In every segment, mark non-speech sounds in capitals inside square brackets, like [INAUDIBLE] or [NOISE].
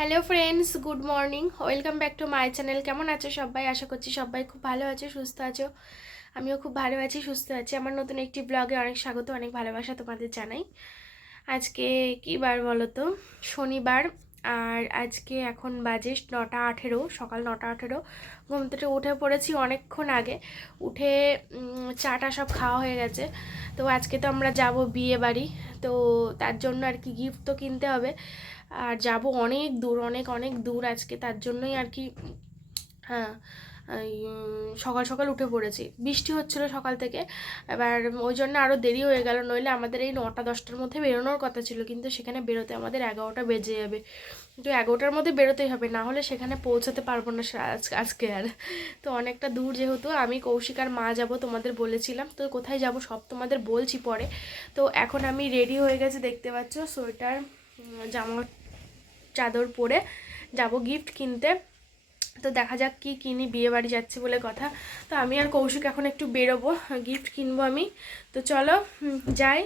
Hello friends, good morning. Welcome back to my channel. কেমন আছো সবাই? আশা করছি সবাই খুব ভালো আছো, সুস্থ আছো। আমিও খুব ভালো আছি, সুস্থ আছি। আমার নতুন একটি ব্লগে অনেক স্বাগত, অনেক ভালোবাসা তোমাদের জানাই। আজকে কী বার বলো তো? শনিবার, আর আজকে এখন বাজে নটা আঠেরো, সকাল নটা আঠেরো। ঘুম থেকে উঠে পড়েছি অনেকক্ষণ আগে। উঠে চাটা সব খাওয়া হয়ে গেছে। তো আজকে তো আমরা যাব বিয়ে বাড়ি। তো তার জন্য আর কি গিফট তো কিনতে হবে। আর যাব অনেক দূর, অনেক অনেক দূর আজকে, তার জন্যই আর কি হ্যাঁ সকাল সকাল উঠে পড়েছি। বৃষ্টি হচ্ছিল সকাল থেকে, এবার ওই জন্য আরও দেরি হয়ে গেল, নইলে আমাদের এই নটা, দশটার মধ্যে বেরোনোর কথা ছিল, কিন্তু সেখানে বেরোতে আমাদের এগারোটা বেজে যাবে। কিন্তু এগারোটার মধ্যে বেরোতেই হবে, না হলে সেখানে পৌঁছাতে পারব না আজ- আজকে আর। তো অনেকটা দূর যেহেতু, আমি কৌশিক আর মা যাব তোমাদের বলেছিলাম, তো কোথায় যাব সব তোমাদের বলছি পরে। তো এখন আমি রেডি হয়ে গেছি, দেখতে পাচ্ছ, সোয়েটার জামা চাদর পরে যাব গিফট কিনতে। তো দেখা যাক কি কিনি, বিয়ে বাড়ি যাচ্ছি বলে কথা। তো আমি আর কৌশিক এখন একটু বেরোবো গিফট কিনবো আমি। তো চলো যাই।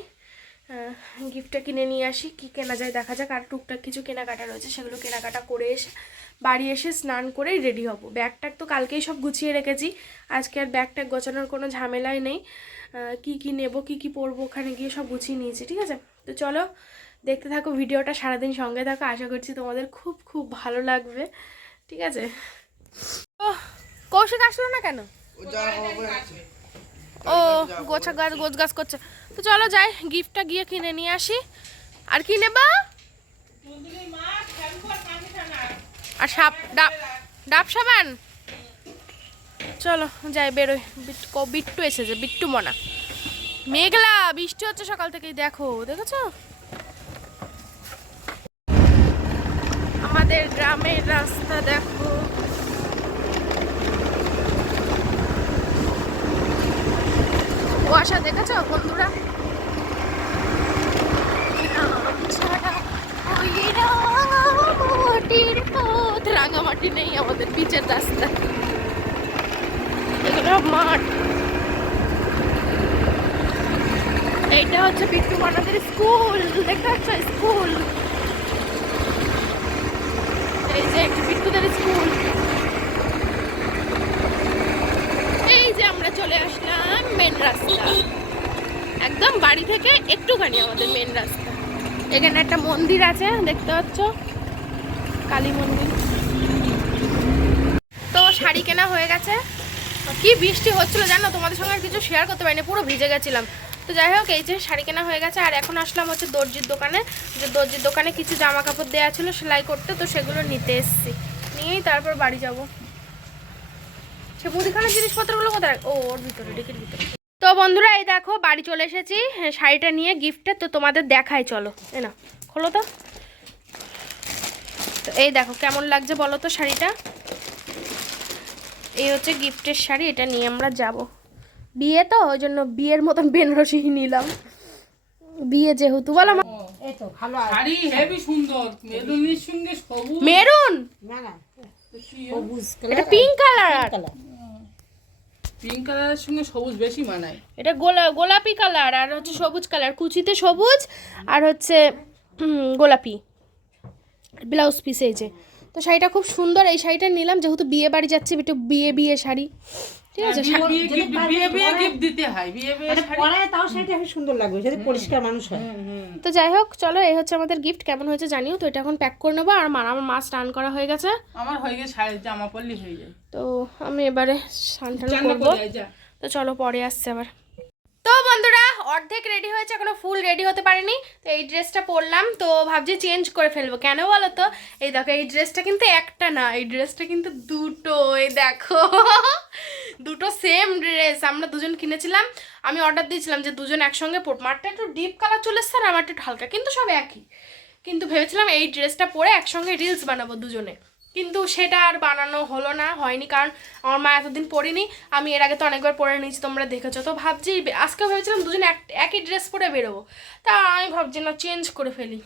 গিফটটা কিনে নিয়ে আসি, কি কেনা যায় দেখা যাক। আর টুকটাক কিছু কেনাকাটা রয়েছে, সেগুলো কেনাকাটা করে এসে বাড়ি এসে স্নান করেই রেডি হব। ব্যাগ ট্যাগ তো কালকেই সব গুছিয়ে রেখেছি। আজকে আর ব্যাগ ট্যাগ গোছানোর কোনো ঝামেলাই নেই। কি কি নেব, কি কি পরবো, ওখানে গিয়ে সব গুছিয়ে নিয়েছি, ঠিক আছে? তো চলো দেখতে থাকো ভিডিওটা সারাদিন সঙ্গে থাকো। আশা করছি তোমাদের খুব খুব ভালো লাগবে। ঠিক আছে? ও কৌশিক আসলো না কেন? ও গোছা গাছ গোছ গাছ করছে। তো চলো যাই গিফটটা গিয়ে কিনে নিয়ে আসি। আর কি নেবা? আর সাপ ডাব ডাব সাবান? চলো যাই বেরোই। বিট- বিট্টু এসেছে বিট্টু মনা। মেঘলা বৃষ্টি হচ্ছে সকাল থেকেই দেখো দেখেছ? আমাদের গ্রামের রাস্তা, দেখো। কুয়াশা দেখেছ বন্ধুরা? রাঙামাটি নেই আমাদের পিচের রাস্তা। এগুলো মাঠ। এইটা হচ্ছে বিট্টু মানাদের স্কুল দেখতে পাচ্ছ স্কুল এই যে একটি বিট্টুদের স্কুল এই যে আমরা চলে আসলাম মেন রাস্তা। একদম বাড়ি থেকে একটুখানি আমাদের মেন রাস্তা। এখানে একটা মন্দির আছে, দেখতে পাচ্ছ? কালী মন্দির। তো শাড়ি কেনা হয়ে গেছে। কি বৃষ্টি হচ্ছিল জানো? তোমাদের সঙ্গে কিছু শেয়ার করতে পারিনি, পুরো ভিজে গেছিলাম। তো যাই হোক এই যে শাড়ি কেনা হয়ে গেছে আর এখন আসলাম হচ্ছে দর্জির দোকানে। যে দর্জির দোকানে কিছু জামা কাপড় দেওয়া ছিল সেলাই করতে তো সেগুলো নিতে এসেছি। নিয়েই তারপর বাড়ি যাব। সে মুদিখানার জিনিসপত্রগুলো কোথায়? ও ওর ভিতরে ডিকির ভিতরে। তো বন্ধুরা এই দেখো বাড়ি চলে এসেছি। হ্যাঁ, শাড়িটা নিয়ে গিফটে তো তোমাদের দেখাই চলো। এ না খোলো তো। তো এই দেখো কেমন লাগছে বলো তো শাড়িটা? এই হচ্ছে গিফটের শাড়ি এটা নিয়ে আমরা যাব। বিয়ে তো ওই জন্য বিয়ের মতন বেনারসি নিলাম। বিয়ে যেহেতু বলো মা- এই ভালো শাড়ি হেভি সুন্দর মেরুনির সঙ্গে সবুজ। মেরুন? না না কি সবুজ এটা পিঙ্ক কালার কালার পিঙ্ক কালারের সঙ্গে সবুজ বেশি মানায়। এটা গোলা গোলাপি কালার আর হচ্ছে সবুজ কালার কুচিতে সবুজ আর হচ্ছে গোলাপি। ব্লাউজ পিস এই যে। তো শাড়িটা খুব সুন্দর এই শাড়িটা নিলাম যেহেতু বিয়ে বাড়ি যাচ্ছি একটু বিয়ে বিয়ে শাড়ি। ঠিক আছে হয় তো যাই হোক চলো এই হচ্ছে আমাদের গিফট কেমন হয়েছে জানিও তো এটা এখন প্যাক করে নেব আর মা আমার মা স্নান করা হয়ে গেছে। আমার হয়ে গেছে জামা পরলি হয়ে যায়। তো আমি এবারে স্নান টান করব। তো চলো পরে আসছে আবার। তো বন্ধুরা, অর্ধেক রেডি হয়েছে, এখনও ফুল রেডি হতে পারেনি। তো এই ড্রেসটা পরলাম, তো ভাবছি চেঞ্জ করে ফেলব। কেন বলো তো? এই দেখো, এই ড্রেসটা কিন্তু একটা না, এই ড্রেসটা কিন্তু দুটো, এই দেখো। দুটো সেম ড্রেস আমরা দুজন কিনেছিলাম। আমি অর্ডার দিয়েছিলাম যে দুজন একসঙ্গে পর মারটা একটু ডিপ কালার চলে এসছে আর আমারটা একটু হালকা, কিন্তু সব একই। কিন্তু ভেবেছিলাম এই ড্রেসটা পরে একসঙ্গে রিলস বানাবো দুজনে। কিন্তু সেটা আর বানানো হলো না হয়নি। কারণ আমার মা এতদিন পরিনি আমি এর আগে তো অনেকবার পরে নিয়েছি তোমরা দেখেছ। তো ভাবছি আজকে ভেবেছিলাম দুজন এক একই ড্রেস পরে বেরোবো। তা আমি ভাবছি না চেঞ্জ করে ফেলি।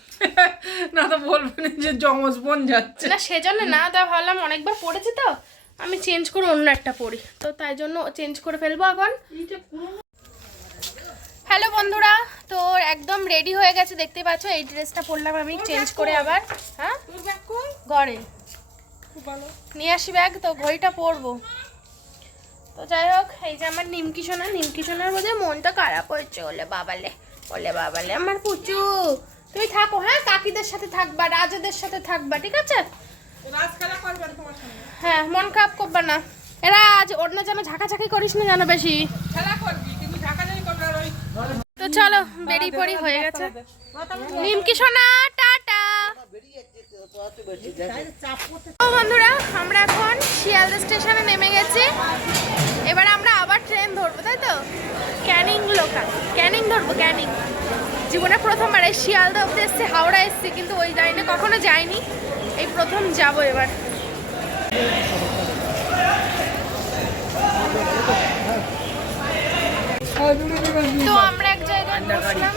[LAUGHS] না তো বলবেন যে জমজ বোন যাচ্ছে। না সেজন্য না তা ভাবলাম অনেকবার পড়েছি তো আমি চেঞ্জ করে অন্য একটা পরি। তো তাই জন্য চেঞ্জ করে ফেলব এখন। হ্যালো বন্ধুরা তো একদম রেডি হয়ে গেছে দেখতে পাচ্ছ এই ড্রেসটা পরলাম আমি চেঞ্জ করে আবার হ্যাঁ? ঘরে। নিয়ে আসি ব্যাগ তো ঘড়িটা পরবো। তো যাই হোক এই যে আমার নিমকি সোনা নিমকি সোনার বোধহয় মনটা খারাপ হয়েছে ওলে বাবালে ওলে বাবালে আমার পুচু তুমি থাকো হ্যাঁ? কাকিদের সাথে থাকবা রাজাদের সাথে থাকবা ঠিক আছে? হ্যাঁ মন খারাপ করবা না। এরা আজ অন্য যেন ঝাঁকাঝাঁকি করিস না যেন বেশি। তো চলো বেরিয়ে পড়ি হয়ে গেছে। নিমকি সোনা টাটা। বন্ধুরা আমরা এখন শিয়ালদা স্টেশনে নেমে গেছি। এবার আমরা আবার ট্রেন ধরবো তাই তো? ক্যানিং লোকাল ক্যানিং ধরবো ক্যানিং জীবনে প্রথমবার এই শিয়ালদা অব্দি এসছি হাওড়া এসছি কিন্তু ওই লাইনে কখনো যাইনি। এই প্রথম যাব এবার। তো আমরা এক জায়গায় বসলাম।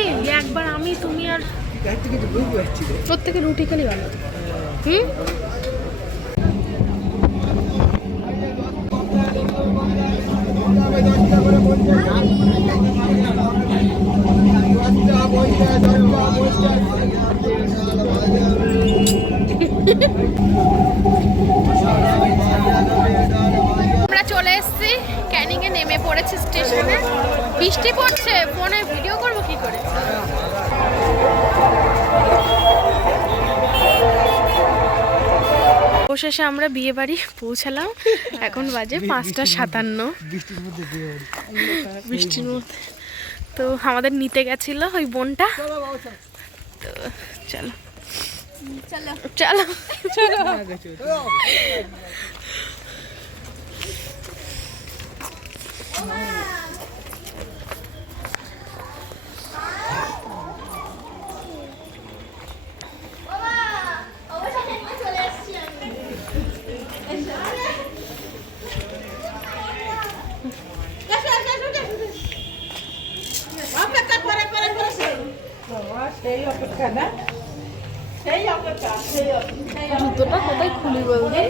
এই একবার আমি, তুমি আর প্রত্যেকে রুটি খেলি ভালো হুম? আমরা চলে এসেছি ক্যানিংয়ে নেমে পড়েছি স্টেশনে। বৃষ্টি পড়ছে ফোনে ভিডিও করব কি করে? অবশেষে আমরা বিয়ে বাড়ি পৌঁছালাম এখন বাজে পাঁচটা সাতান্ন। বৃষ্টির মধ্যে তো আমাদের নিতে গেছিল ওই বোনটা। তো চলো। চলো। চলো। সেই অপেক্ষা না সেই অপেক্ষা সেই অপেক্ষা জুতোটা কোথায় খুলি বলতে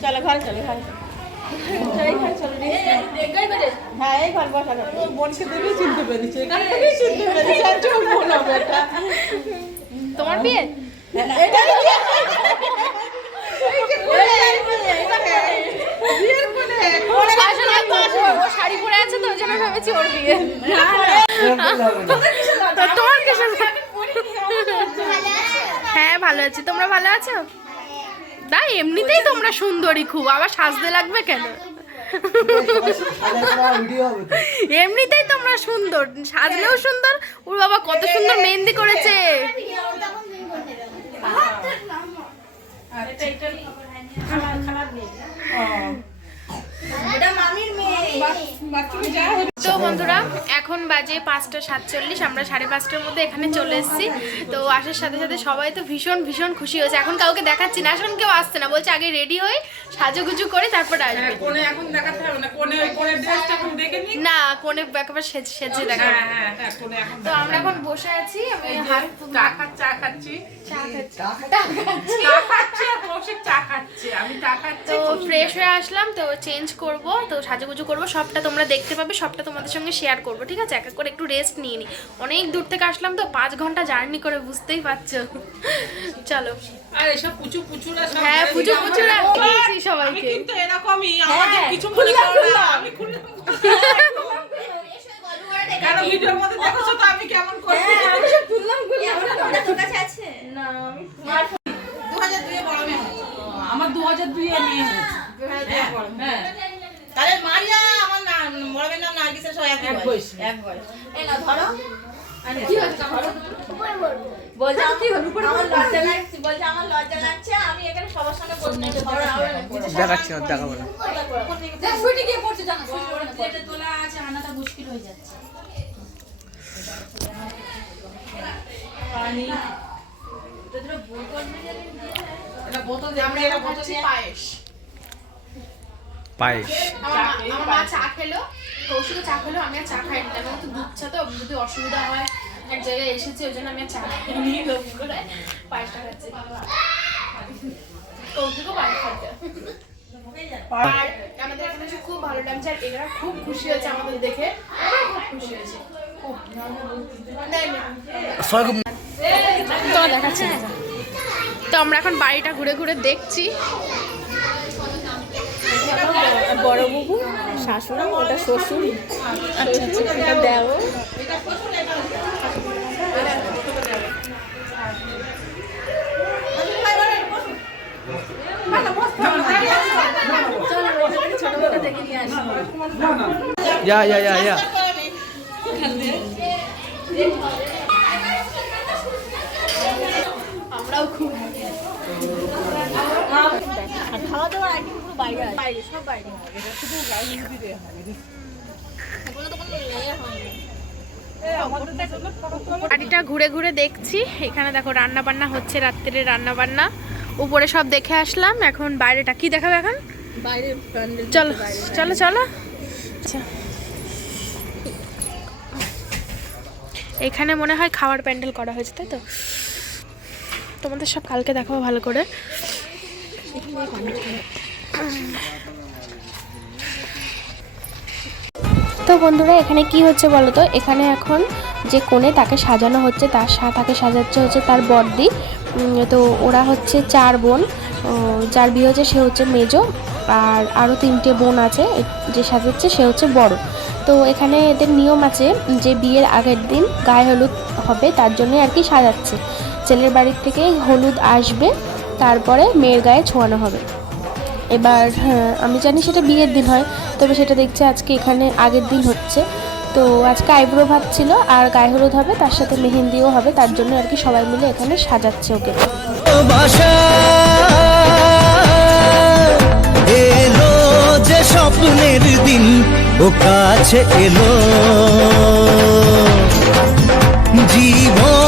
চলো ঘরে চলো ঘরে হ্যাঁ এই ঘর বসা বোনকে দেখেই চিনতে পেরেছি এখান থেকেই চিনতে পেরেছি তোমার বিয়ে? তো ওই জন্য ভেবেছি ওর তো হ্যাঁ ভালো আছি। তোমরা ভালো আছো? দা এমনিতেই তোমরা সুন্দরী খুব। আবার সাজতে লাগবে কেন? এমনিতেই তোমরা সুন্দর। সাজলেও সুন্দর। ওর বাবা কত সুন্দর মেহেন্দি করেছে। আর আচ্ছা। এটা এটা খাবার খাবার নেই। তো বন্ধুরা এখন বাজে পাঁচটা সাতচল্লিশ আমরা সাড়ে পাঁচটার মধ্যে এখানে চলে এসেছি। তো আসার সাথে সাথে সবাই তো ভীষণ ভীষণ খুশি হয়েছে। এখন কাউকে দেখাচ্ছি না এখন কেউ আসছে না। বলছে আগে রেডি হই সাজুগুজু করে তারপর আসবে। এখন না। কোনে একেবারে সেজে সেজে দেখা হ্যাঁ হ্যাঁ হ্যাঁ কোনে এখন তো আমরা এখন বসে আছি আমি হাত চা খাচ্ছি। চা খাচ্ছি। চা খাচ্ছি? আর কৌশিক চা খাচ্ছে আমি চা খাচ্ছি। তো ফ্রেশ হয়ে আসলাম তো চেঞ্জ করব তো সাজুগুজু করব সবটা তোমরা দেখতে পাবে সবটা তোমাদের সঙ্গে শেয়ার করব ঠিক আছে? এক এক করে একটু রেস্ট নিয়ে নিই অনেক দূর থেকে আসলাম তো পাঁচ ঘণ্টা জার্নি করে বুঝতেই পারছ। চলো। আর এসব পুচু পুচুরা হ্যাঁ বাইরে পুজো পুজো আমাদের- রাখিয়েছি আমি সবাইকে। কিন্তু এরকমই আমাদের কিছু মনে করো না আমি খুললাম। ভিডিওর মধ্যে দেখছ তো আমি কেমন করছি আমার দু হাজার দুই এ মেয়ে হয়েছে। হ্যাঁ তাহলে মারিয়া আমার নাম বড় মেয়ের নাম নার্গিসের সবাই এক বয়স। এক বয়স। এই না ধরো। বলছে আমার লজ্জা লাগছে বলছে আমার লজ্জা লাগছে আমি এখানে সবার সামনে বলতে দেখাচ্ছি না দেখাবো না। ছুটি গিয়ে পড়ছে জানো প্লেটে তোলা আছে আনাটা মুশকিল হয়ে যাচ্ছে। এটা বোতল দিয়ে আমরা এটা বোতল দিয়ে পায়েস। পায়েস। আমার মা- চা খেলো কৌশিকও চা খেলো আমি আর চা খাই না। আমার তো দুধ চা তো যদি অসুবিধা হয় এক জায়গায় এসেছি ওই জন্য আমি আর চা খাইনি করে পায়েসটা খাচ্ছি। কৌতুকও বাড়ি খাচ্ছে আর আমাদের এখানে এসে খুব ভালো লাগছে আর এরা খুব খুশি হয়েছে আমাদের দেখে। খুব খুশি হয়েছে। তো দেখাচ্ছি। তো আমরা এখন বাড়িটা ঘুরে ঘুরে দেখছি। বড় বুবু শাশুড়ি ওটা শ্বশুর। আচ্ছা আচ্ছা। এটা দেও Yeah, যা যা যা আমরাও খুব আর খাওয়া দাওয়ার আইটেম পুরো বাইরে আছে বাইরে সব বাইরে বাড়িটা ঘুরে ঘুরে দেখছি। এখানে দেখো রান্না বান্না হচ্ছে রাত্রে রান্না বান্না উপরে সব দেখে আসলাম। এখন বাইরেটা কি দেখাবে এখন? চলো চলো চলো। আচ্ছা। এখানে মনে হয় খাওয়ার প্যান্ডেল করা হয়েছে তাই তো? তোমাদের সব কালকে দেখাবো ভালো করে। তো বন্ধুরা এখানে কি হচ্ছে বলো তো এখানে এখন যে কোণে তাকে সাজানো হচ্ছে তার তাকে সাজাচ্ছে হচ্ছে তার উম, তো ওরা হচ্ছে চার বোন। যার বিয়ে হচ্ছে সে হচ্ছে মেজো। আর আরও তিনটে বোন আছে যে সাজাচ্ছে সে হচ্ছে বড়। তো এখানে এদের নিয়ম আছে যে বিয়ের আগের দিন গায়ে হলুদ হবে তার জন্য আর কি সাজাচ্ছে। ছেলের বাড়ির থেকে হলুদ আসবে তারপরে মেয়ের গায়ে ছোঁয়ানো হবে। এবার হ্যাঁ, আমি জানি সেটা বিয়ের দিন হয় তবে সেটা দেখছি আজকে এখানে আগের দিন হচ্ছে। তো আজকে আইব্রো ভাত ছিল আর গায়ে হলুদ হবে তার সাথে মেহেন্দিও হবে তার জন্য আর কি সবাই মিলে এখানে সাজাচ্ছে ওকে। এলো যে স্বপ্নের দিন ও কাছে এলো। জীবন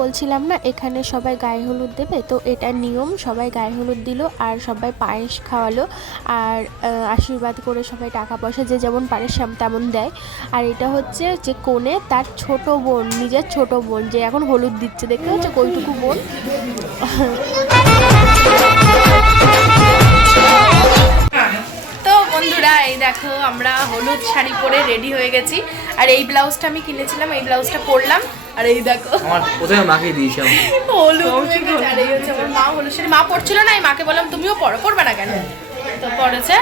বলছিলাম না, এখানে সবাই গায়ে হলুদ দেবে, তো এটা নিয়ম, সবাই গায়ে হলুদ দিল আর সবাই পায়েস খাওয়ালো আর আশীর্বাদ করে সবাই টাকা পয়সা যে যেমন পারে তেমন দেয়। আর এটা হচ্ছে যে কোণে তার ছোট বোন, নিজের ছোট বোন, যে এখন হলুদ দিচ্ছে, দেখতে হচ্ছে কইটুকু বোন? বন্ধুরা এই দেখো আমরা হলুদ শাড়ি পরে রেডি হয়ে গেছি। আর এই ব্লাউজটা আমি কিনেছিলাম এই ব্লাউজটা পরলাম। আর এই দেখো আমার মাখিয়ে দিয়েছি হলুদ আর এই হচ্ছে আমার মা হলুদ শাড়ি। মা পড়ছিল না এই মাকে বললাম তুমিও পড়ো করবে না কেন? তো পড়েছে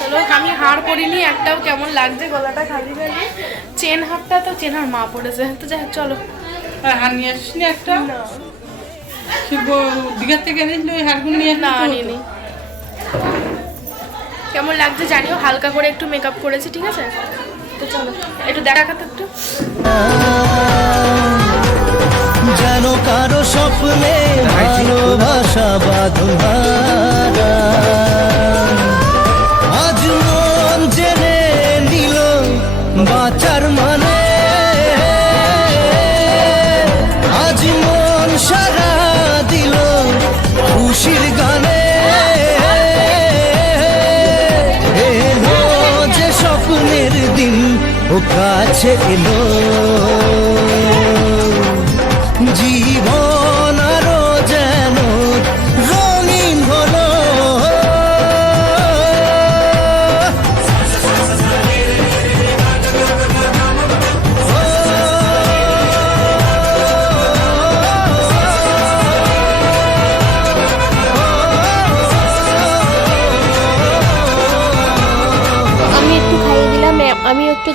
চলো আমি হার পরিনি একটাও কেমন লাগছে গলাটা খালি খালি চেন হারটা তো চেন হার মা পড়েছে তো যাই হোক, চলো। আর হার নিয়ে আসিস একটা? সে থেকে এনেছিল ওই হারগুলো নিয়ে না। আনিনি। কেমন লাগছে জানিও হালকা করে একটু মেকআপ করেছি ঠিক আছে? তো চলো একটু দেখা তো একটু। যেন কারও স্বপ্নে ভালোবাসা বাঁধা ও কাছে এলো। জীবন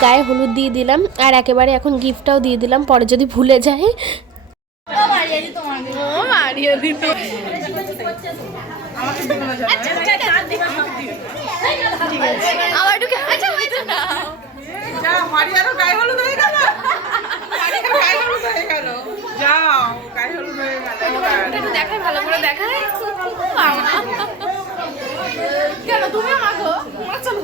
গায়ে হলুদ দিয়ে দিলাম আর একেবারে এখন গিফটটাও দিয়ে দিলাম পরে যদি ভুলে যায়। ও মারিয়ে দিত আমার একটু আচ্ছা হয়েছে না যা মারিয়ারও গায়ে হলুদ হয়ে গেল মারিয়ার গায়ে হলুদ হয়ে গেল যাও গায়ে হলুদ হয়ে গেল একটু দেখাই ভালো করে দেখাই। কেন তুমি আমাকে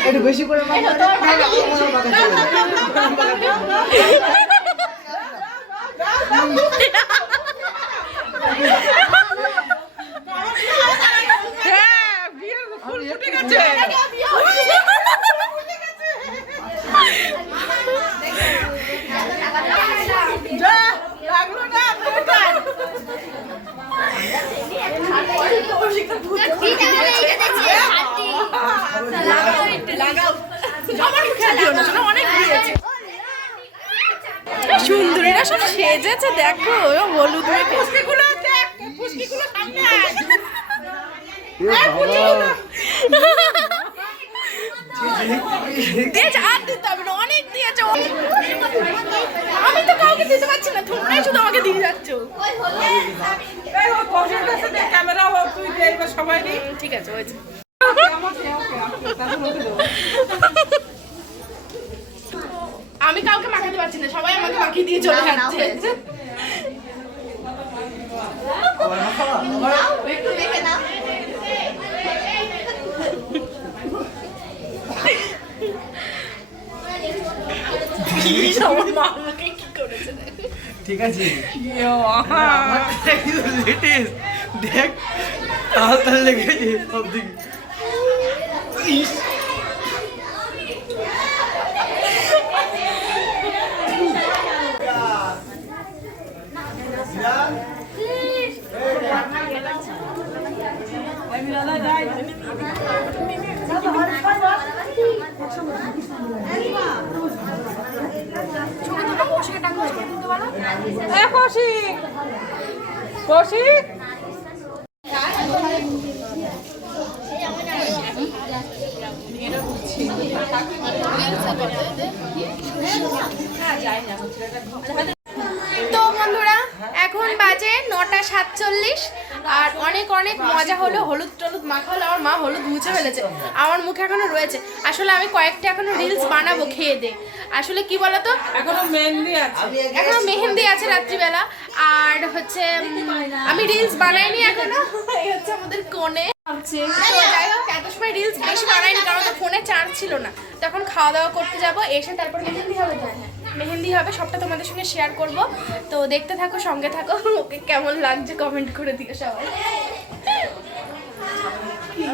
একটু বেশি করে মাখানো হ্যাঁ, বিয়ের ফুল ফুটে গেছে। যা, লাগল না, ফুটা। আমার মুখে দিও না শোনো, অনেক দিয়েছে সুন্দরীরা সব সেজেছে দেখো ও হলুদ মেখে পুষ্টিগুলো দেখ, পুষ্টিগুলো সামনে আয়। দিয়েছে আর দিতে হবে না অনেক দিয়েছে আমি তো কাউকে দিতে পারছি না তোমরাই শুধু আমাকে দিয়ে যাচ্ছ এই ও কৌশল কাছে দে, ক্যামেরা ও তুই দে, সবাই ঠিক আছে হয়েছে। আমি কাউকে মাখাতে পারছি না সবাই আমাকে মাখিয়ে দিয়ে চলে যাচ্ছে। ঠিক আছে। দেখ। তাড়াতাড়ি লেগেছে সব দিকে কৌশিক! কৌশিক তো বন্ধুরা এখন বাজে নটা সাতচল্লিশ আর অনেক অনেক মজা হলো হলুদ টলুদ মাখা হলো আমার মা মুছে ফেলেছে আমার মুখে এখনও রয়েছে। আসলে আমি কয়েকটা এখনও রিলস বানাবো খেয়ে দে। আসলে কি বলতো? এখনও মেহেন্দি আছে। এখনও মেহেন্দি আছে রাত্রিবেলা। আর হচ্ছে আমি রিলস বানাইনি এখনও। এই হচ্ছে আমাদের কোণে তো এত সময় রিলস বেশি বানাইনি কারণ তো ফোনে চার্জ ছিল না। তখন খাওয়া দাওয়া করতে যাব এসে তারপর মেহেন্দি হবে মেহেন্দি হবে সবটা তোমাদের সঙ্গে শেয়ার করব। তো দেখতে থাকো সঙ্গে থাকো। ওকে কেমন লাগছে কমেন্ট করে দিও সবাই।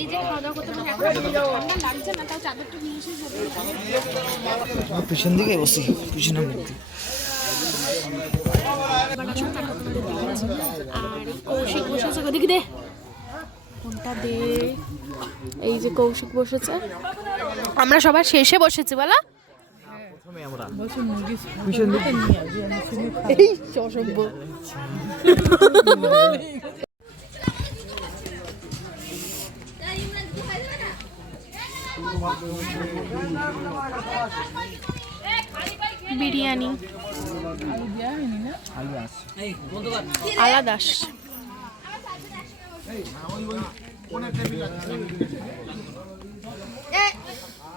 এই যে খাওয়া দাওয়া করতে বসে ঠান্ডা লাগছে না তাও চাদরটা নিয়ে এসে পিছন দিকে বসি পিছনের মধ্যে। আর কৌশিক বসেছে ওদিকে দে। ফোনটা দে? এই যে কৌশিক বসেছে। আমরা সবার শেষে বসেছি বলা। এই অসভ্য বিরিয়ানি। আলাদা। আসছে।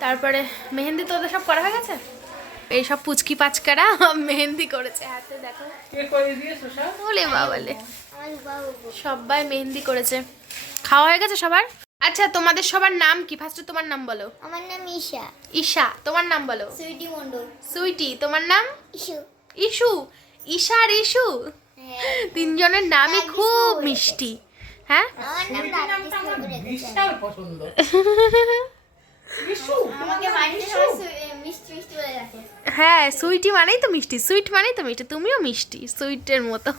তারপরে মেহেন্দি তোদের সব করা হয়ে গেছে? এই সব পুচকি পাচকারা মেহেন্দি করেছে হাতে দেখো। কে করে দিয়েছ সব? বলে বাবালে। সবাই মেহেন্দি করেছে। খাওয়া হয়ে গেছে সবার? আচ্ছা তোমাদের সবার নাম কি? ফার্স্টে তোমার নাম বলো। আমার নাম ঈশা। ঈশা তোমার নাম বলো। সুইটি মন্ডল সুইটি তোমার নাম? ইসু ইশু ঈশা আর ইশু? তিনজনের নামই খুব মিষ্টি হ্যাঁ? আমার নাম পছন্দ। [LAUGHS] হ্যাঁ সুইটি মানেই তো মিষ্টি সুইট মানেই তো মিষ্টি তুমিও মিষ্টি সুইটের মতো।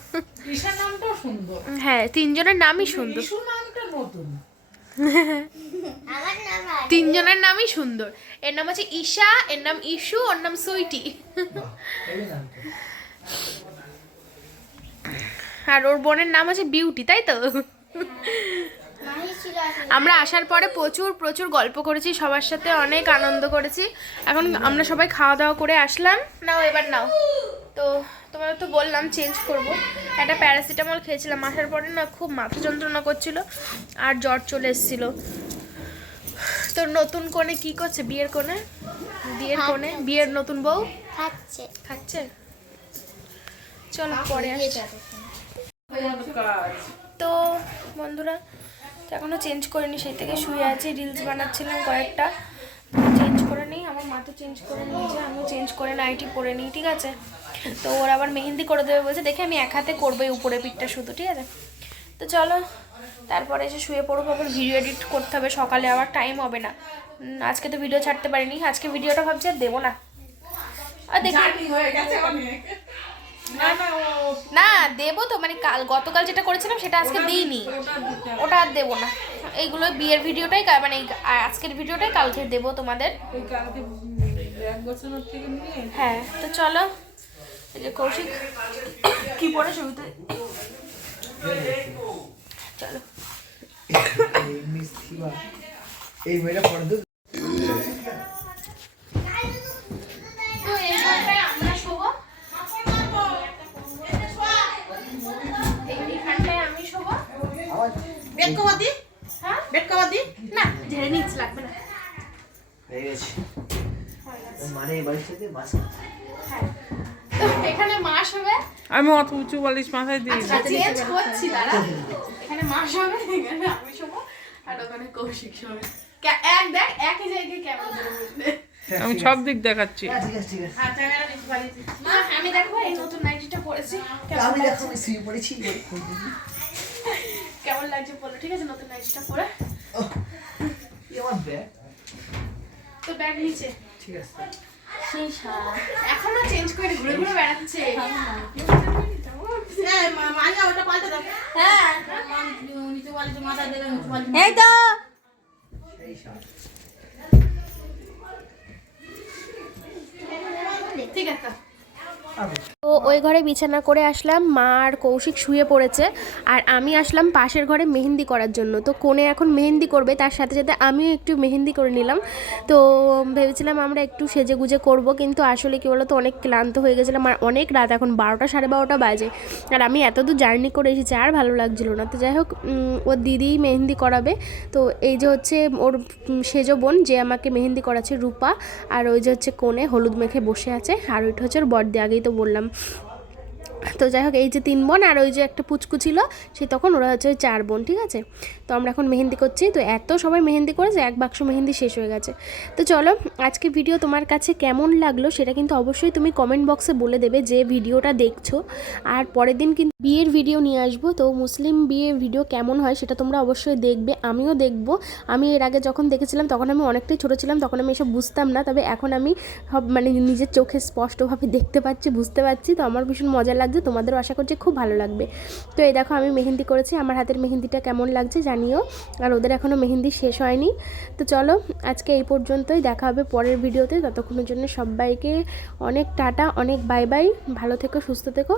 ঈশার নামটাও সুন্দর। হ্যাঁ তিনজনের নামই সুন্দর। তিনজনের নামই সুন্দর। এর নাম হচ্ছে ঈশা এর নাম ইশু ওর নাম সুইটি। আর ওর বোনের নাম হচ্ছে বিউটি তাই তো? আসলে আমরা আসার পরে প্রচুর প্রচুর গল্প করেছি সবার সাথে অনেক আনন্দ করেছি। এখন আমরা সবাই খাওয়া দাওয়া করে আসলাম। নাও এবার নাও। তো তোমাদের তো বললাম চেঞ্জ করব। একটা প্যারাসিটামল খেয়েছিলাম আসার পরে না খুব মাথা যন্ত্রণা করছিল আর জ্বর চলে এসেছিল। তো নতুন কোণে কি করছে? বিয়ের কোণে বিয়ের কোণে বিয়ের নতুন বউ? খাচ্ছে খাচ্ছে চলো পরে আসছি। তো বন্ধুরা তো এখনও চেঞ্জ করিনি, সেই থেকে শুয়ে আছি রিলস বানাচ্ছিলাম কয়েকটা। চেঞ্জ করে নিই, আমার মা তো চেঞ্জ করে নিয়েছে, আমিও চেঞ্জ করে নাইটি পরে নিই, ঠিক আছে? তো ওর আবার মেহেন্দি করে দেবে বলছে, দেখে আমি এক হাতে করব উপরে পিঠটা শুধু, ঠিক আছে? তো চলো, তারপরে এসে শুয়ে পড়ব, আবার ভিডিও এডিট করতে হবে, সকালে আবার টাইম হবে না। আজকে তো ভিডিও ছাড়তে পারিনি, আজকে ভিডিওটা ভাবছি আর দেবো না। আর দেখি না না না দেবো তো মানে কাল গতকাল যেটা করেছিলাম সেটা আজকে দিইনি। ওটা আর দেবো না। এইগুলো বিয়ের ভিডিওটাই মানে আজকের ভিডিওটাই কালকে দেবো তোমাদের। ওই কালকে উম, এক বছরের থেকে নিয়ে হ্যাঁ তো চলো এই যে কৌশিক কি পড়ে শুরুতে চলো এই মেয়েটা বেড কভার দি। হ্যাঁ? বেড কভার দি। না ঝেড়ে নিচ লাগবে না। হয়ে গেছে। মানে বাস হ্যাঁ। এখানে মাস হবে। আমি অত উঁচু বালিশ মাথায় দিই আচ্ছা চেঞ্জ করছি দাঁড়া। এখানে মাস হবে এখানে আমি শোবো আর ওখানে কৌশিক শোবে। এক দেখ একই জায়গায় কেমন ধরে বসবে। আমি সব দিক দেখাচ্ছি। ঠিক আছে ঠিক আছে। না, আমি দেখব এই নতুন নাইটিটা পরেছি। আমি দেখো আমি শুয়ে পড়েছি। [LAUGHS] কেমন লাগছে বলো ঠিক আছে? নতুন নাইটিটা পরে। আমার ব্যাগ তো ব্যাগ নিচে। ঠিক আছে। এখনও চেঞ্জ করে ঘুরে ঘুরে বেড়াচ্ছে। ওটা পাল্টে দাও। হ্যাঁ এই তো। ঠিক আছে। তো ওই ঘরে বিছানা করে আসলাম, মা আর কৌশিক শুয়ে পড়েছে আর আমি আসলাম পাশের ঘরে মেহেন্দি করার জন্য। তো কোণে এখন মেহেন্দি করবে, তার সাথে সাথে আমিও একটু মেহেন্দি করে নিলাম। তো ভেবেছিলাম আমরা একটু সেজে গুজে করব, কিন্তু আসলে কি বলতো, অনেক ক্লান্ত হয়ে গেছিলাম আর অনেক রাত, এখন বারোটা সাড়ে বারোটা বাজে। আর আমি এত দূর জার্নি করে এসেছি, আর ভালো লাগছিল না। তো যাই হোক ওর দিদি মেহেন্দি করাবে। তো এই যে হচ্ছে ওর সেজো বোন, যে আমাকে মেহেন্দি করাচ্ছে রূপা, আর ওই যে হচ্ছে কোণে হলুদ মেখে বসে আছে, আর ওইটা হচ্ছে ওর বর্দি আগেই তো বললাম। তো যাই হোক, এই যে তিন বোন আর ওই যে একটা পুচকু ছিল, সে তখন ওরা হচ্ছে ওই চার বোন, ঠিক আছে? তো আমরা এখন মেহেন্দি করছি। তো এত সবাই মেহেন্দি করেছে, এক বাক্স মেহেন্দি শেষ হয়ে গেছে। তো চলো, আজকে ভিডিও তোমার কাছে কেমন লাগল সেটা কিন্তু অবশ্যই তুমি কমেন্ট বক্সে বলে দেবে যে ভিডিওটা দেখছ। আর পরের দিন কিন্তু বিয়ের ভিডিও নিয়ে আসব। তো মুসলিম বিয়ের ভিডিও কেমন হয় সেটা তোমরা অবশ্যই দেখবে, আমিও দেখব। আমি এর আগে যখন দেখেছিলাম তখন আমি অনেকটাই ছোটো ছিলাম, তখন আমি এসব বুঝতাম না। তবে এখন আমি সব মানে নিজের চোখে স্পষ্টভাবে দেখতে পাচ্ছি, বুঝতে পারছি। তো আমার ভীষণ মজা লাগছে। তোমাদেরও আশা করছি খুব ভালো লাগবে। তো এই দেখো, আমি মেহেন্দি করেছি। আমার হাতের মেহেন্দিটা কেমন লাগছে জানিও আর ওদের এখনও মেহেন্দি শেষ হয়নি। তো চলো, আজকে এই পর্যন্তই, দেখা হবে পরের ভিডিওতে। ততক্ষণের জন্য সবাইকে অনেক টাটা, অনেক বাই বাই ভালো থেকো, সুস্থ থেকো।